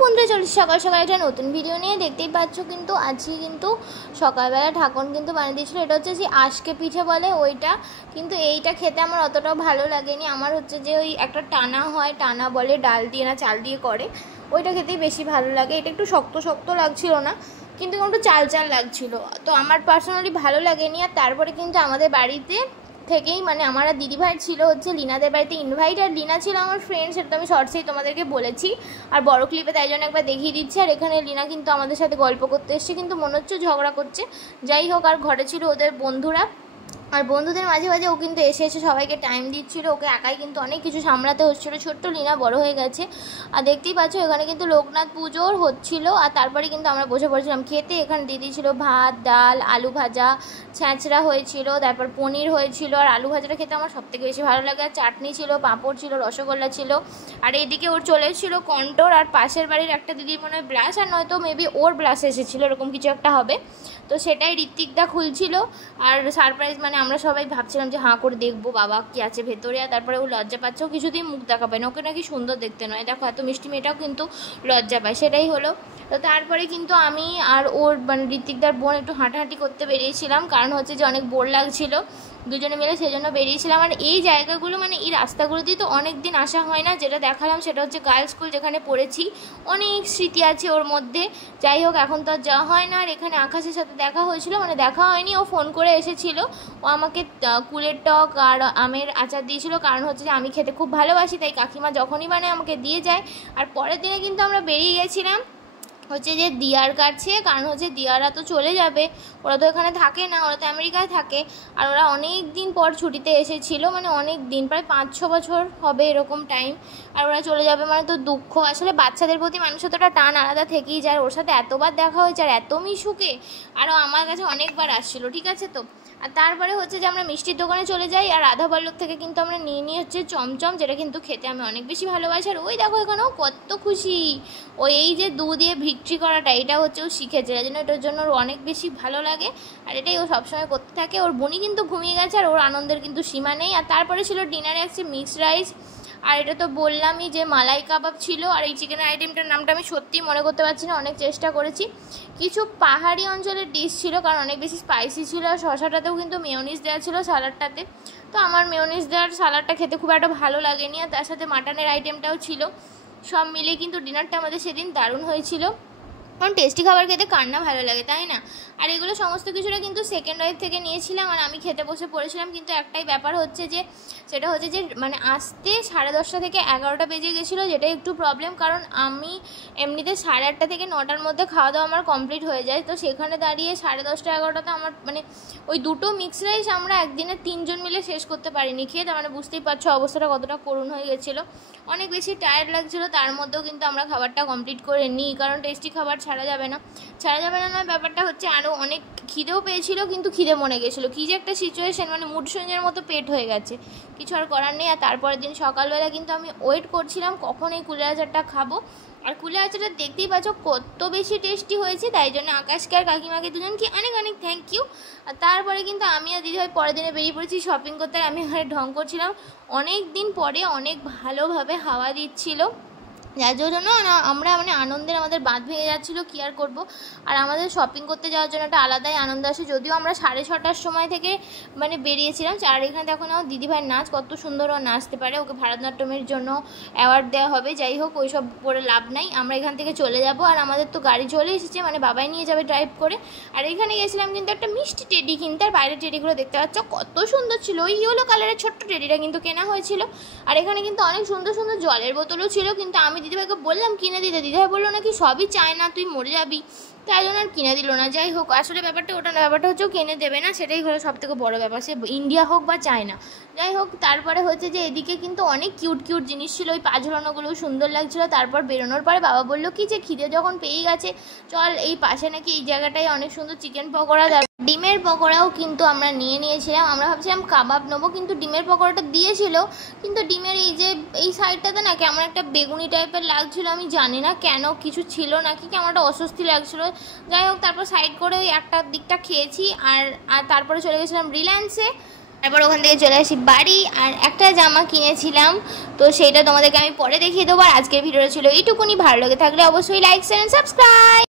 বন্ধুরা চলছে সকাল সকাল একটা নতুন ভিডিও নিয়ে। দেখতেই পাচ্ছ কিন্তু আজকে কিন্তু সকালবেলা ঠাকুর কিন্তু বানিয়ে দিয়েছিলো। এটা হচ্ছে যে আজকে পিঠে বলে ওইটা, কিন্তু এইটা খেতে আমার অতটাও ভালো লাগেনি। আমার হচ্ছে যে ওই একটা টানা হয়, টানা বলে, ডাল দিয়ে না চাল দিয়ে করে, ওইটা খেতেই বেশি ভালো লাগে। এটা একটু শক্ত শক্ত লাগছিল না, কিন্তু একটু চাল চাল লাগছিল, তো আমার পার্সোনালি ভালো লাগেনি। আর তারপরে কিন্তু আমাদের বাড়িতে থেকেই মানে আমার দিদিভাই ছিল হচ্ছে লিনাদের বাড়িতে ইনভাইট, আর লিনা ছিল আমার ফ্রেন্ড, সেটা তো আমি শর্টসেই তোমাদেরকে বলেছি আর বড় ক্লিপে তাই জন্য একবার দেখিয়ে দিচ্ছি। আর এখানে লিনা কিন্তু আমাদের সাথে গল্প করতে এসছে, কিন্তু মনে হচ্ছে ঝগড়া করছে। যাই হোক, আর ঘরে ছিল ওদের বন্ধুরা, আর বন্ধুদের মাঝে মাঝে ও কিন্তু এসে এসে সবাইকে টাইম দিচ্ছিলো। ওকে একাই কিন্তু অনেক কিছু সামলাতে হচ্ছিলো, ছোট্ট লিনা বড় হয়ে গেছে। আর দেখতেই পাচ্ছ এখানে কিন্তু লোকনাথ পুজোর হচ্ছিলো, আর তারপরে কিন্তু আমরা বসে পড়েছিলাম খেতে। এখানে দিদি ছিল ভাত, ডাল, আলু ভাজা, ছ্যাঁচড়া হয়েছিল, তারপর পনির হয়েছিল। আর আলু ভাজাটা খেতে আমার সবথেকে বেশি ভালো লাগে। আর চাটনি ছিল, পাঁপড় ছিল, রসগোল্লা ছিল। আর এইদিকে ওর চলে এসেছিলো কন্ট্রোর, আর পাশের বাড়ির একটা দিদির মনে হয় ব্লাশ, আর নয়তো মেবি ওর ব্লাশ এসেছিলো, এরকম কিছু একটা হবে। তো সেটাই ঋত্বিকদা খুলছিল। আর সারপ্রাইজ মানে আমরা সবাই ভাবছিলাম যে হাঁ করে দেখবো বাবা কি আছে ভেতরে। আর তারপরে ও লজ্জা পাচ্ছে, ও কিছুতেই মুখ দেখা পায় না, ওকে নাকি সুন্দর দেখতে নয়। দেখো এত মিষ্টি মেয়েটাও কিন্তু লজ্জা পায়, সেটাই হলো। তো তারপরে কিন্তু আমি আর ওর মানে ঋত্বিকদার বোন একটু হাঁটাহাঁটি করতে বেরিয়েছিলাম, কারণ হচ্ছে যে অনেক বোর লাগছিল দুজনে মিলে, সেজন্য বেরিয়েছিলাম। আর এই জায়গাগুলো মানে এই রাস্তাগুলোতেই তো অনেক দিন আসা হয় না। যেটা দেখালাম সেটা হচ্ছে গার্লস স্কুল, যেখানে পড়েছি, অনেক স্মৃতি আছে ওর মধ্যে। যাই হোক, এখন তো আর যাওয়া হয় না। আর এখানে আকাশের সাথে দেখা হয়েছিল, মানে দেখা হয়নি, ও ফোন করে এসেছিলো। ও আমাকে কুলের টক আর আমের আচার দিয়েছিল, কারণ হচ্ছে যে আমি খেতে খুব ভালোবাসি, তাই কাকিমা যখনই বানায় আমাকে দিয়ে যায়। আর পরের দিনে কিন্তু আমরা বেরিয়ে গেছিলাম হচ্ছে যে দিয়ার কাছে, কারণ হচ্ছে দিয়ারা তো চলে যাবে, ওরা তো এখানে থাকে না, ওরা তো আমেরিকায় থাকে। আর ওরা অনেক দিন পর ছুটিতে এসেছিলো, মানে অনেক দিন, প্রায় 5-6 বছর হবে এরকম টাইম। আর ওরা চলে যাবে মানে তো দুঃখ। আসলে বাচ্চাদের প্রতি মানুষের তো একটা টান আলাদা থেকেই যায়। ওর সাথে এতবার দেখা হয়েছে আর এত মিশুকে, আরও আমার কাছে অনেকবার আসছিলো, ঠিক আছে তো। আর তারপরে হচ্ছে যে আমরা মিষ্টির দোকানে চলে যাই, আর রাধাবল্লভ থেকে কিন্তু আমরা নিয়ে হচ্ছে চমচম, যেটা কিন্তু খেতে আমি অনেক বেশি ভালোবাসি। আর ওই দেখো এখানেও কত খুশি, ও এই যে দুধ দিয়ে ভিক্টরি করাটা, এটা হচ্ছে ও শিখেছে, এই জন্য এটার জন্য ওর অনেক বেশি ভালো লাগে। আর এটাই ও সবসময় করতে থাকে। ওর বোনই কিন্তু ঘুমিয়ে গেছে, আর ওর আনন্দের কিন্তু সীমা নেই। আর তারপরে ছিল ডিনারে আসছে মিক্সড রাইস, আর এটা তো বললামই যে মালাই কাবাব ছিল। আর এই চিকেনের আইটেমটার নামটা আমি সত্যিই মনে করতে পারছি না, অনেক চেষ্টা করেছি। কিছু পাহাড়ি অঞ্চলের ডিশ ছিল, কারণ অনেক বেশি স্পাইসি ছিল। আর শসাটাতেও কিন্তু মেয়োনিজ দেওয়া ছিল সালাডটাতে, তো আমার মেয়োনিজ দেওয়ার সালাডটা খেতে খুব একটা ভালো লাগেনি। আর তার সাথে মাটনের আইটেমটাও ছিল। সব মিলিয়ে কিন্তু ডিনারটা আমাদের সেদিন দারুণ হয়েছিল, কারণ টেস্টি খাবার খেতে কার না ভালো লাগে, তাই না? আর এগুলো সমস্ত কিছুটা কিন্তু সেকেন্ড ওয়াইফ থেকে নিয়েছিলাম, আর আমি খেতে বসে পড়েছিলাম। কিন্তু একটাই ব্যাপার হচ্ছে যে সেটা হচ্ছে যে মানে আসতে 10:30 থেকে 11টা বেজে গেছিলো, যেটাই একটু প্রবলেম। কারণ আমি এমনিতে 8:30 থেকে 9টার মধ্যে খাওয়া দাওয়া আমার কমপ্লিট হয়ে যায়, তো সেখানে দাঁড়িয়ে 10:30 11টাতে আমার মানে ওই দুটো মিক্স রাইস আমরা একদিনে 3 জন মিলে শেষ করতে পারিনি খেয়ে। তার মানে বুঝতেই পারছো অবস্থাটা কতটা করুণ হয়ে গেছিলো, অনেক বেশি টায়ার্ড লাগছিলো। তার মধ্যেও কিন্তু আমরা খাবারটা কমপ্লিট করে নিই, কারণ টেস্টি খাবার ছাড়া যাবে না নয়। ব্যাপারটা হচ্ছে আরও অনেক খিদেও পেয়েছিল, কিন্তু খিদে মনে গেছিলো, কী যে একটা সিচুয়েশান, মানে মুড সুইংয়ের মতো পেট হয়ে গেছে, কিছু আর করার নেই। আর তারপরের দিন সকালবেলা কিন্তু আমি ওয়েট করছিলাম কখন এই কুলের আচারটা খাবো। আর কুলের আচারটা দেখতেই পাচ্ছ কত বেশি টেস্টি হয়েছে, তাই জন্য আকাশকে আর কাকিমাকে দুজনকে অনেক অনেক থ্যাংক ইউ। আর তারপরে কিন্তু আমি আর দিদিভাই পরের দিনে বেরিয়ে পড়েছি শপিং করতে। আর আমি এখানে ঢং করছিলাম, অনেক দিন পরে অনেক ভালোভাবে হাওয়া দিচ্ছিল, যার জন্য না আমরা মানে আনন্দের আমাদের বাঁধ ভেঙে যাচ্ছিলো, কী আর করবো। আর আমাদের শপিং করতে যাওয়ার জন্য একটা আলাদাই আনন্দ আসে, যদিও আমরা 6:30টার সময় থেকে মানে বেরিয়েছিলাম। আর এখানে দেখো না দিদিভাইয়ের নাচ কত সুন্দর, ও নাচতে পারে, ওকে ভারতনাট্যমের জন্য অ্যাওয়ার্ড দেওয়া হবে। যাই হোক, ওই সব করে লাভ নাই, আমরা এখান থেকে চলে যাব। আর আমাদের তো গাড়ি চলে এসেছে, মানে বাবাই নিয়ে যাবে ড্রাইভ করে। আর এখানে গেছিলাম কিন্তু একটা মিষ্টি টেডি কিনতে, আর বাইরের টেডিগুলো দেখতে পাচ্ছ কত সুন্দর ছিল, ওই ইয়েলো কালারের ছোট্ট টেডিটা কিন্তু কেনা হয়েছিল। আর এখানে কিন্তু অনেক সুন্দর সুন্দর জলের বোতলও ছিল, কিন্তু আমি দিদিভাইকে বললাম কিনে দিতে, দিদিভাই বললো নাকি সবই চায় না, তুই মরে যাবি, তাই জন্য আর কিনে দিল না। যাই হোক, আসলে ব্যাপারটা ওটা না, ব্যাপারটা হচ্ছে কিনে দেবে না, সেটাই হলো সবথেকে বড় ব্যাপার, সে ইন্ডিয়া হোক বা চায়না। যাই হোক, তারপরে হচ্ছে যে এদিকে কিন্তু অনেক কিউট কিউট জিনিস ছিল, ওই পা ঝোলানোগুলোও সুন্দর লাগছিলো। তারপর বেরোনোর পরে বাবা বললো কি যে খিদে যখন পেয়ে গেছে, চল এই পাশে নাকি এই জায়গাটায় অনেক সুন্দর চিকেন পকোড়া দেয়, ডিমের পকোড়াও কিন্তু আমরা নিয়েছিলাম। আমরা ভাবছিলাম কাবাব নেবো, কিন্তু ডিমের পকোড়াটা দিয়েছিল, কিন্তু ডিমের এই যে এই সাইডটাতে না কেমন একটা বেগুনি টাইপের লাগছিলো, আমি জানি না কেন, কিছু ছিল নাকি, কেমন একটা অস্বস্তি লাগছিলো। যাই হোক, তারপর সাইড করে ওই একটা দিকটা খেয়েছি। আর তারপরে চলে গেছিলাম রিলায়েন্সে। তারপর ওখান থেকে চলে আসি বাড়ি, আর একটা জামা কিনেছিলাম, তো সেইটা তোমাদেরকে আমি পরে দেখিয়ে দেবো। আর আজকের ভিডিওটা ছিল এইটুকুনি। ভালো লেগে থাকলে অবশ্যই লাইক শেয়ার সাবস্ক্রাইব।